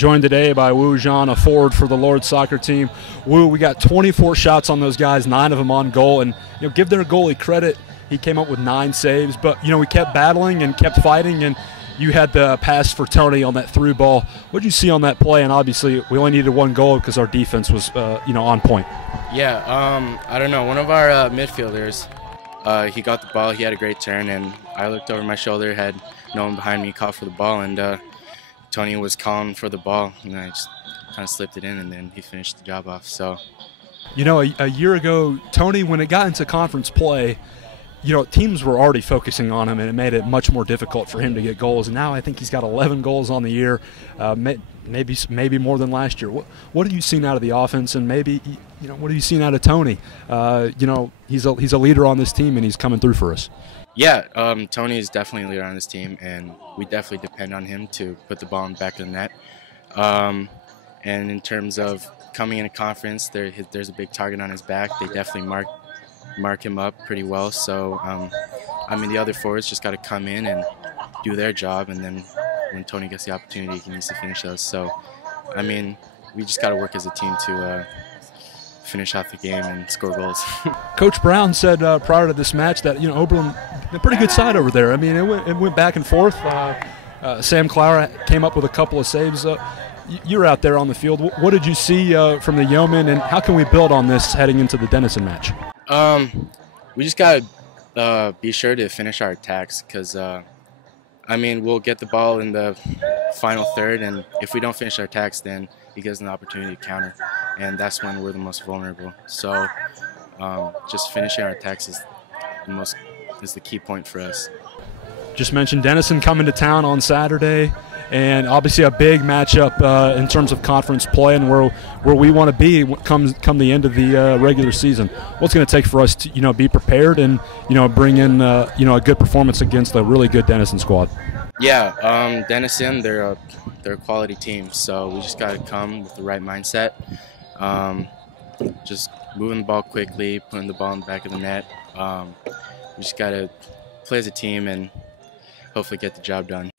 Joined today by Woo Jeon, a forward for the Lord's soccer team. Woo, we got 24 shots on those guys, 9 of them on goal, and give their goalie credit. He came up with 9 saves, but we kept battling and kept fighting, and you had the pass for Tony on that through ball. What did you see on that play? And obviously, we only needed 1 goal because our defense was, on point. Yeah, I don't know. One of our midfielders, he got the ball. He had a great turn, and I looked over my shoulder, had no one behind me, caught for the ball, and Tony was calling for the ball, and I just kind of slipped it in, and then he finished the job off. So, a year ago, Tony, when it got into conference play, teams were already focusing on him, and it made it much more difficult for him to get goals. And now I think he's got 11 goals on the year, maybe more than last year. What have you seen out of the offense, and maybe what have you seen out of Tony? He's a leader on this team, and he's coming through for us. Yeah, Tony is definitely a leader on this team, and we definitely depend on him to put the ball in the back of the net. And in terms of coming in a conference, there's a big target on his back. They definitely mark him up pretty well. So, the other forwards just got to come in and do their job, and then when Tony gets the opportunity, he needs to finish those. So, we just got to work as a team to finish out the game and score goals. Coach Brown said prior to this match that Oberlin, a pretty good side over there. It went back and forth. Sam Clower came up with a couple of saves. You're out there on the field. What did you see from the Yeomen, and how can we build on this heading into the Denison match? We just got to be sure to finish our attacks, because we'll get the ball in the final third, and if we don't finish our attacks, then he gives an opportunity to counter, and that's when we're the most vulnerable. So just finishing our attacks is the key point for us. Just mentioned Denison coming to town on Saturday, and obviously a big matchup in terms of conference play and where we want to be come the end of the regular season. What's going to take for us to be prepared and bring in a good performance against a really good Denison squad? Yeah, Denison, they're a quality team, so we just got to come with the right mindset. Just moving the ball quickly, putting the ball in the back of the net. We just got to play as a team and hopefully get the job done.